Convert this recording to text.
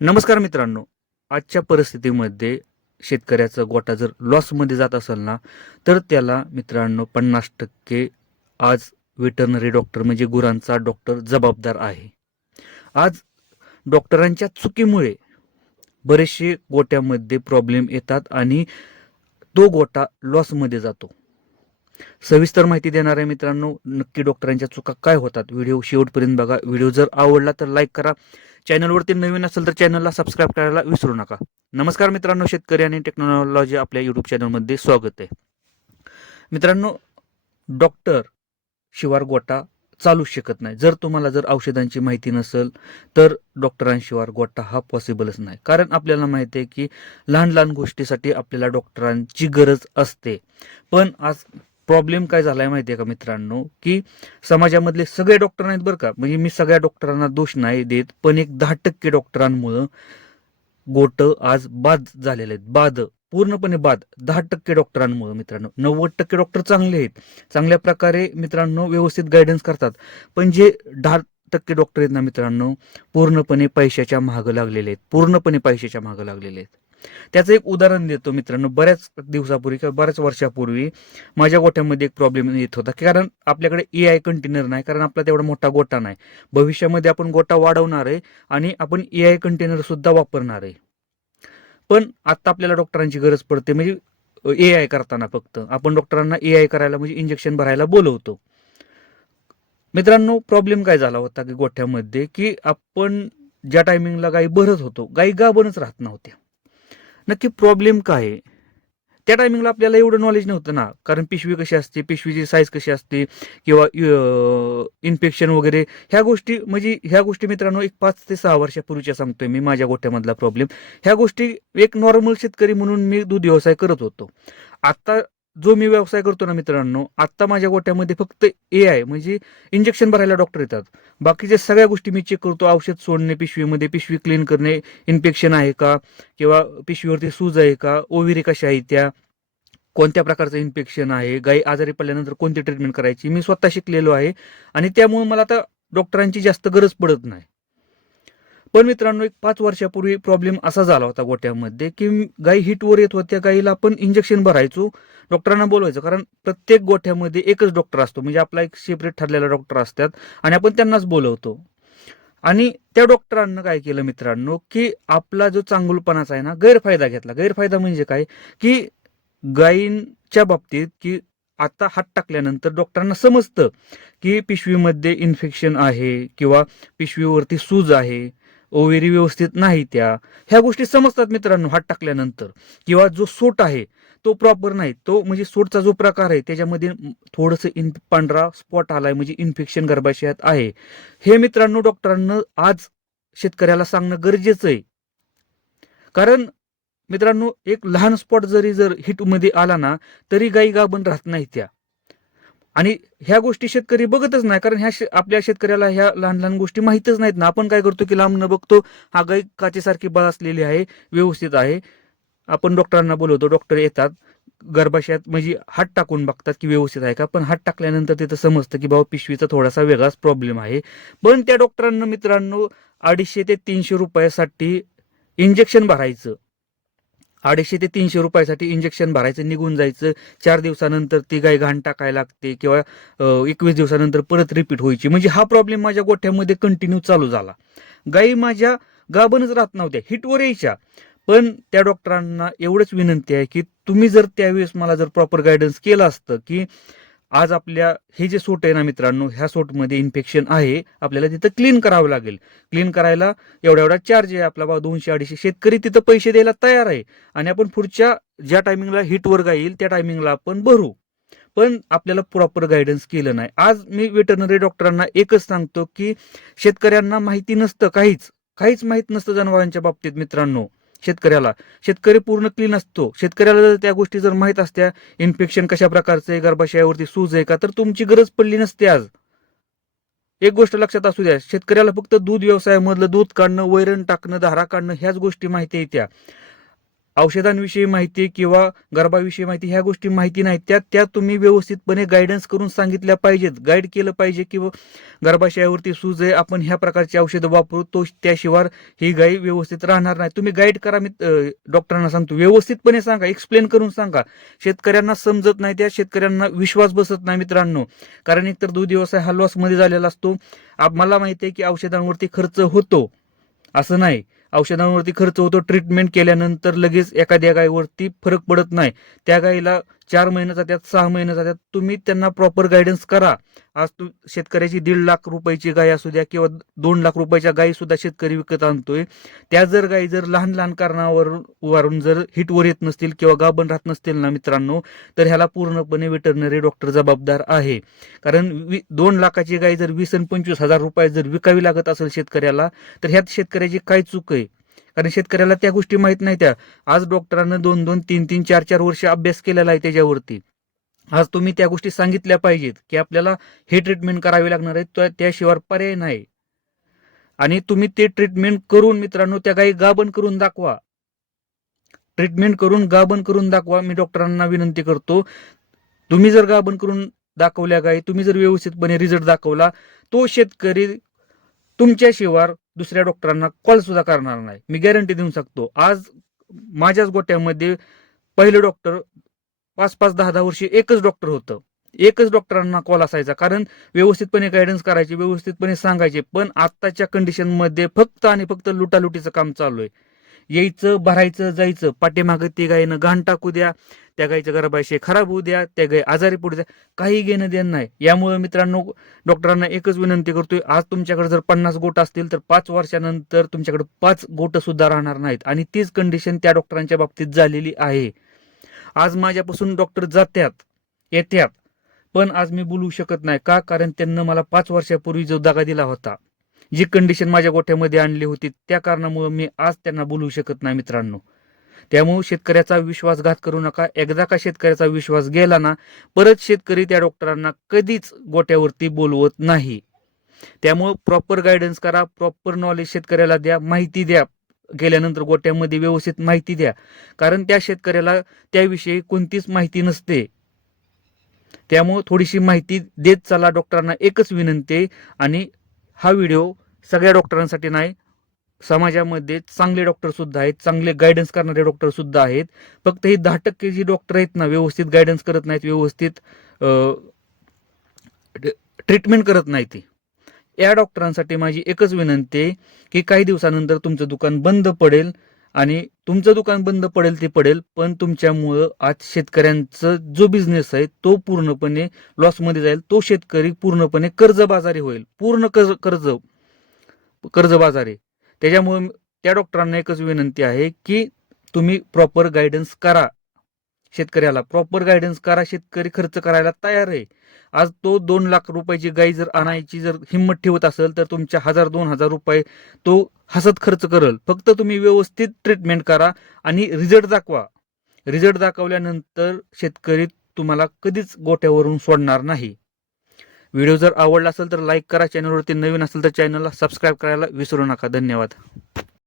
नमस्कार मित्रांनो. आजच्या परिस्थितीमध्ये शेतकऱ्याचा गोठा जर लॉसमध्ये जात असेल ना, तर त्याला मित्रांनो 50% आज वेटरनरी डॉक्टर म्हणजे गुरांचा डॉक्टर जबाबदार आहे. आज डॉक्टरांच्या चुकीमुळे बरेचसे गोट्यामध्ये प्रॉब्लेम येतात आणि तो गोठा लॉसमध्ये जातो. सविस्तर माहिती देणार आहे मित्रांनो. नक्की डॉक्टरांच्या चुका काय होतात, व्हिडिओ शेवटपर्यंत बघा. व्हिडिओ जर आवडला तर लाईक करा. चॅनलवरती नवीन असेल तर चॅनलला सबस्क्राईब करायला विसरू नका. नमस्कार मित्रांनो, शेतकरी आणि टेक्नॉलॉजी आपल्या युट्यूब चॅनलमध्ये स्वागत आहे. मित्रांनो, डॉक्टर शिवाय गोठा चालूच शकत नाही. जर तुम्हाला औषधांची माहिती नसेल तर डॉक्टरांशिवाय गोठा हा पॉसिबलच नाही. कारण आपल्याला माहिती आहे की लहान लहान गोष्टीसाठी आपल्याला डॉक्टरांची गरज असते. पण आज प्रॉब्लेम काय झालाय माहिती आहे का मित्रांनो, की समाजामधले सगळे डॉक्टर नाहीत बरं का. म्हणजे मी सगळ्या डॉक्टरांना दोष नाही देत, पण एक 10% डॉक्टरांमुळं गोट आज बाद झालेले आहेत. पूर्णपणे बाद. 10% डॉक्टरांमुळे मित्रांनो. 90% डॉक्टर चांगले आहेत, चांगल्या प्रकारे मित्रांनो व्यवस्थित गायडन्स करतात. पण जे 10% डॉक्टर आहेत ना मित्रांनो, पूर्णपणे पैशाच्या मागं लागलेले आहेत. पूर्णपणे पैशाच्या मागं लागलेले आहेत. त्याचं एक उदाहरण देतो मित्रांनो. बऱ्याच दिवसापूर्वी किंवा बऱ्याच वर्षापूर्वी माझ्या गोठ्यामध्ये एक प्रॉब्लेम येत होता, कारण आपल्याकडे AI कंटेनर नाही, कारण आपला तेवढा मोठा गोठा नाही. भविष्यामध्ये आपण गोठा वाढवणार आहे आणि आपण AI कंटेनर सुद्धा वापरणार आहे. पण आता आपल्याला डॉक्टरांची गरज पडते, म्हणजे AI करताना फक्त आपण डॉक्टरांना AI करायला म्हणजे इंजेक्शन भरायला बोलवतो. मित्रांनो, प्रॉब्लेम काय झाला होता की गोठ्यामध्ये, की आपण ज्या टायमिंगला गाई भरत होतो, गाई गाभणच राहत नव्हत्या. नक्की प्रॉब्लेम काय आहे? त्या टायमिंगला आपल्याला एवढं नॉलेज नव्हतं ना, कारण पिशवी कशी असते, पिशवीची साईज कशी असते, किंवा इन्फेक्शन वगैरे ह्या गोष्टी मित्रांनो एक 5 ते 6 वर्षापूर्वीच्या सांगतोय मी, माझ्या गोठ्यामधला प्रॉब्लेम. ह्या गोष्टी एक नॉर्मल शेतकरी म्हणून मी दूध व्यवसाय करत होतो. आता जो मी व्यवसाय करतो ना मित्रांनो, आता माझ्या गोठ्यामध्ये फक्त AI म्हणजे इंजेक्शन भरायला डॉक्टर येतात. बाकीच्या सगळ्या गोष्टी मी चेक करतो. औषध सोडणे पिशवीमध्ये, पिशवी क्लीन करणे, इन्फेक्शन आहे का, किंवा पिशवीवरती सूज आहे का, ओविरी कशा आहे त्या, कोणत्या प्रकारचं इन्फेक्शन आहे, गाई आजारी पडल्यानंतर कोणती ट्रीटमेंट करायची, मी स्वतः शिकलेलो आहे. आणि त्यामुळे मला आता डॉक्टरांची जास्त गरज पडत नाही. पण मित्रांनो, एक 5 वर्षापूर्वी प्रॉब्लेम असा झाला होता गोट्यामध्ये, की गाई हिटवर येत होत्या. गाईला आपण इंजेक्शन भरायचो, डॉक्टरांना बोलवायचं, कारण प्रत्येक गोठ्यामध्ये एकच डॉक्टर असतो, म्हणजे आपला एक सेपरेट ठरलेला डॉक्टर असतात आणि आपण त्यांनाच बोलवतो. आणि त्या डॉक्टरांना काय केलं मित्रांनो, की आपला जो चांगुलपणाचा आहे ना, गैरफायदा घेतला. गैरफायदा म्हणजे काय, की गायींच्या बाबतीत, की आता हात टाकल्यानंतर डॉक्टरांना समजतं की पिशवीमध्ये इन्फेक्शन आहे, किंवा पिशवीवरती सूज आहे, ओवेरी व्यवस्थित नाही त्या, ह्या गोष्टी समजतात मित्रांनो हात टाकल्यानंतर. किंवा जो सूट आहे तो प्रॉपर नाही, तो म्हणजे सूटचा जो प्रकार आहे त्याच्यामध्ये थोडंसं पांढरा स्पॉट आलाय, म्हणजे इन्फेक्शन गर्भाशयात आहे. हे मित्रांनो डॉक्टरांना आज शेतकऱ्याला सांगणं गरजेचं आहे. कारण मित्रांनो, एक लहान स्पॉट जर हिटमध्ये आला ना, तरी गाई गाभण राहत नाही त्या. आणि ह्या गोष्टी शेतकरी बघतच नाही, कारण आपल्या शेतकऱ्याला ह्या लहान लहान गोष्टी माहितच नाहीत ना. आपण काय करतो की लांब न बघतो, हा गाय काचेसारखी बसलेली आहे, व्यवस्थित आहे. आपण डॉक्टरांना बोलवतो, डॉक्टर येतात, गर्भाशयात म्हणजे हात टाकून बघतात की व्यवस्थित आहे का. पण हात टाकल्यानंतर तिथं समजतं की बाबा पिशवीचा थोडासा वेगळाच प्रॉब्लेम आहे. पण त्या डॉक्टरांना मित्रांनो 250 ते 300 रुपयासाठी इंजेक्शन भरायचं. 250 ते 300 रुपयासाठी इंजेक्शन भरायचं, निघून जायचं. 4 दिवसानंतर ती गाय घाण टाकायला लागते, किंवा 21 दिवसानंतर परत रिपीट व्हायची. म्हणजे हा प्रॉब्लेम माझ्या गोठ्यामध्ये कंटिन्यू चालू झाला. गायी माझ्या गाभणच राहत नव्हत्या, हिटवर यायच्या. पण त्या डॉक्टरांना एवढंच विनंती आहे की तुम्ही जर त्यावेळेस मला प्रॉपर गायडन्स केलं असतं, की आज आपल्या हे जे सूट आहे ना मित्रांनो, ह्या सूटमध्ये इन्फेक्शन आहे, आपल्याला तिथं क्लीन करावं लागेल. क्लीन करायला एवढा एवढा चार्ज आहे आपला, 200-250. शेतकरी तिथं पैसे द्यायला तयार आहे, आणि आपण पुढच्या ज्या टायमिंगला हिटवर येईल त्या टायमिंगला आपण भरू. पण आपल्याला प्रॉपर गायडन्स केलं नाही. आज मी वेटरनरी डॉक्टरांना एकच सांगतो की शेतकऱ्यांना माहिती नसतं, काहीच काहीच माहित नसतं जनावरांच्या बाबतीत मित्रांनो. शेतकऱ्याला शेतकरी पूर्ण क्लीन असतो. शेतकऱ्याला जर त्या गोष्टी माहित असत्या, इन्फेक्शन कशा प्रकारचं आहे, गर्भाशयावरती सूज आहे का, तर तुमची गरज पडली नसते आज. एक गोष्ट लक्षात असू द्या, शेतकऱ्याला फक्त दूध व्यवसायामधलं दूध काढणं, वैरण टाकणं, धारा काढणं, ह्याच गोष्टी माहिती आहे त्या. औषधांविषयी माहिती किंवा गर्भाविषयी माहिती ह्या गोष्टी माहिती नाहीत, त्या तुम्ही व्यवस्थितपणे गायडन्स करून सांगितल्या पाहिजेत, गाईड केलं पाहिजे की गर्भाशयावरती सूज आहे, आपण ह्या प्रकारची औषधं वापरू, तो त्याशिवाय ही गाय व्यवस्थित राहणार नाही. तुम्ही गाईड करा. मी डॉक्टरांना सांगतो, व्यवस्थितपणे सांगा, एक्सप्लेन करून सांगा. शेतकऱ्यांना समजत नाही, त्या शेतकऱ्यांना विश्वास बसत नाही मित्रांनो. कारण एकतर 2 व्यवसाय हा लॉसमध्ये झालेला असतो. मला माहिती आहे की औषधांवरती खर्च होतो, असं नाही. औषधांवरती खर्च होतो, ट्रीटमेंट केल्यानंतर लगेच एखाद्या गायीवरती फरक पडत नाही. त्या गायीला 4 महिने जातात, 6 महिने जातात. तुम्ही त्यांना प्रॉपर गायडन्स करा. आज शेतकऱ्याची 1.5 लाख रुपयाची गाय असू द्या किंवा 2 लाख रुपयाच्या गायी सुद्धा शेतकरी विकत आणतोय. त्या जर गायी जर लहान लहान कारणावरून जर हिटवर येत नसतील किंवा गाभण राहत नसतील ना मित्रांनो, तर ह्याला पूर्णपणे वेटरनरी डॉक्टर जबाबदार आहे. कारण 2 लाखाची गाय जर 20 आणि 25 हजार रुपये जर विकावी लागत असेल शेतकऱ्याला, तर ह्यात शेतकऱ्याची काय चूक आहे? कारण शेतकऱ्याला त्या गोष्टी माहित नाही. त्या आज डॉक्टरांना 2-2, 3-3, 4-4 वर्ष अभ्यास केलेला आहे त्याच्यावरती. आज तुम्ही त्या गोष्टी सांगितल्या पाहिजेत की आपल्याला हे ट्रीटमेंट करावी लागणार आहे, त्याशिवाय पर्याय नाही. आणि तुम्ही ते ट्रीटमेंट करून मित्रांनो त्या गायी गाभण करून दाखवा. ट्रीटमेंट करून गाभण करून दाखवा. मी डॉक्टरांना विनंती करतो, तुम्ही जर गाभण करून दाखवल्या गायी, तुम्ही जर व्यवस्थितपणे रिझल्ट दाखवला, तो शेतकरी तुमच्याशिवाय दुसऱ्या डॉक्टरांना कॉल सुद्धा करणार नाही. मी गॅरंटी देऊ शकतो. आज माझ्याच गोट्यामध्ये पहिले डॉक्टर 5-5, 10-10 वर्षे एकच डॉक्टर होतं. एकच डॉक्टरांना कॉल असायचा, कारण व्यवस्थितपणे गायडन्स करायचे, व्यवस्थितपणे सांगायचे. पण आत्ताच्या कंडिशनमध्ये फक्त आणि फक्त लुटालुटीचं काम चालू आहे. यायचं, भरायचं, जायचं. पाठीमागं ती गायीनं घाण टाकू द्या, त्या गायीचं गर्भाशय खराब होऊ द्या, त्या गायी आजारी पडू द्या, काही घेणं देणं नाही. यामुळे मित्रांनो डॉक्टरांना एकच विनंती करतोय, आज तुमच्याकडे जर 50 गोट असतील तर 5 वर्षानंतर तुमच्याकडे 5 गोट सुद्धा राहणार नाहीत. आणि तीच कंडिशन त्या डॉक्टरांच्या बाबतीत झालेली आहे. आज माझ्यापासून डॉक्टर जात्यात, येत्यात, पण आज मी बोलू शकत नाही. का? कारण त्यांना मला 5 वर्षापूर्वी जो दगा दिला होता, जी कंडिशन माझ्या गोठ्यामध्ये आणली होती, त्या कारणामुळे मी आज त्यांना बोलू शकत नाही मित्रांनो. त्यामुळे शेतकऱ्याचा विश्वासघात करू नका. एकदा का शेतकऱ्याचा विश्वास गेला ना, परत शेतकरी त्या डॉक्टरांना कधीच गोट्यावरती बोलवत नाही. त्यामुळे प्रॉपर गायडन्स करा, प्रॉपर नॉलेज शेतकऱ्याला द्या, माहिती द्या. गेल्यानंतर गोट्यामध्ये व्यवस्थित माहिती द्या, कारण त्या शेतकऱ्याला त्याविषयी कोणतीच माहिती नसते. त्यामुळे थोडीशी माहिती देत चला डॉक्टरांना, एकच विनंती. आणि हा व्हिडिओ सगळ्या डॉक्टरांसाठी नाही, समाजामध्ये चांगले डॉक्टर सुद्धा आहेत, चांगले गायडन्स करणारे डॉक्टर सुद्धा आहेत. फक्त हे 10% जी डॉक्टर आहेत ना, व्यवस्थित गायडन्स करत नाहीत, व्यवस्थित ट्रीटमेंट करत नाही ती. या डॉक्टरांसाठी माझी एकच विनंती आहे की काही दिवसानंतर तुमचं दुकान बंद पडेल, आणि तुमचं दुकान बंद पडेल ते पडेल, पण तुमच्यामुळं आज शेतकऱ्यांचा जो बिझनेस आहे तो पूर्णपणे लॉसमध्ये जाईल. तो शेतकरी पूर्णपणे कर्जबाजारी होईल, पूर्ण कर्जबाजारी. त्याच्यामुळे त्या डॉक्टरांना एकच विनंती आहे की तुम्ही प्रॉपर गायडन्स करा शेतकऱ्याला, प्रॉपर गायडन्स करा. शेतकरी खर्च करायला तयार आहे. आज तो 2 लाख रुपयाची गाय जर आणायची जर हिंमत ठेवत असेल तर तुमच्या 1000-2000 रुपये तो हसत खर्च करेल. फक्त तुम्ही व्यवस्थित ट्रीटमेंट करा आणि रिझल्ट दाखवा. रिझल्ट दाखवल्यानंतर शेतकरी तुम्हाला कधीच गोट्यावरून सोडणार नाही. व्हिडिओ जर आवडला असेल तर लाईक करा, चॅनलवरती नवीन असेल तर चॅनलला सबस्क्राईब करायला विसरू नका. धन्यवाद.